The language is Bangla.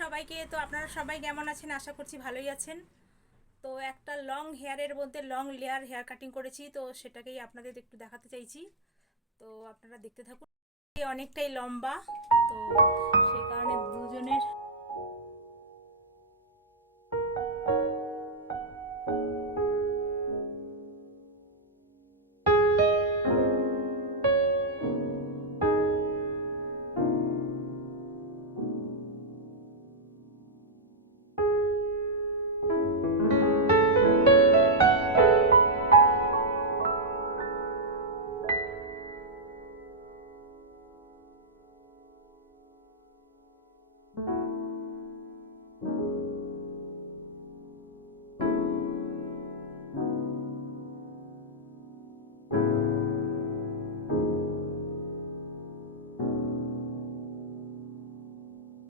সবাইকে। তো আপনারা সবাই কেমন আছেন? আশা করছি ভালোই আছেন। তো একটা লং হেয়ারের মধ্যে লং লেয়ার হেয়ার কাটিং করেছি, তো সেটাকেই আপনাদের একটু দেখাতে চাইছি। তো আপনারা দেখতে থাকুন। অনেকটাই লম্বা, তো সেই কারণে